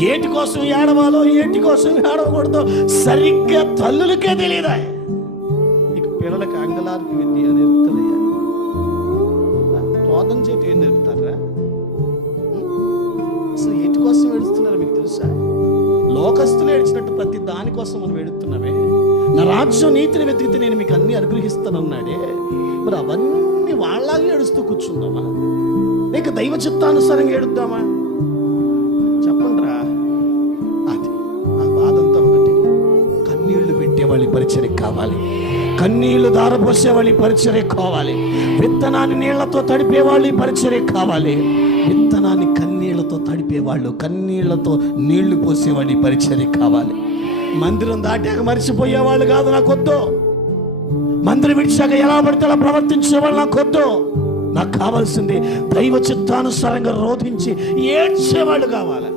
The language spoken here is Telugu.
ఏటి కోసం ఏడవాలో ఏటి కోసం ఏడవకూడదో సరిగ్గా తల్లులకే తెలియదా ఇక పిల్లలకి అంగలార్కి విద్య నేర్పుతుందయ్యా రోదం చేతి ఏం నేర్పుతారా? అసలు ఏటి కోసం ఏడుస్తున్నారు మీకు తెలుసా? లోకస్తులు ఏడ్చినట్టు ప్రతి దానికోసం మనం ఏడుతున్నామే. నా రాజ్యం నీతిని వెతికితే నేను మీకు అన్ని అనుగ్రహిస్తానన్నాడే. మరి అవన్నీ వాళ్ళలాగే ఏడుస్తూ కూర్చుందామా? లేక దైవ చిత్తానుసారంగా ఏడుద్దామా? కన్నీళ్ళు పరిచర్య కావాలి. కన్నీళ్ళు దారపోసే వాళ్ళ పరిచర్య కావాలి. విత్తనాన్ని నీళ్ళతో తడిపే ఈ పరిచర్య కావాలి. విత్తనాన్ని కన్నీళ్ళతో తడిపే వాళ్ళు కన్నీళ్ళతో నీళ్ళు పోసే వాళ్ళ పరిచర్య కావాలి. మందిరం దాటాక మర్చిపోయేవాళ్ళు కాదు నాకు వద్దు. మందిరం విడిచాక ఎలా పడితే అలా ప్రవర్తించేవాళ్ళు వాళ్ళు నాకొద్దు నాకు కావాల్సింది దైవ చిత్తానుసారంగా రోధించి ఏడ్చేవాళ్ళు కావాలి.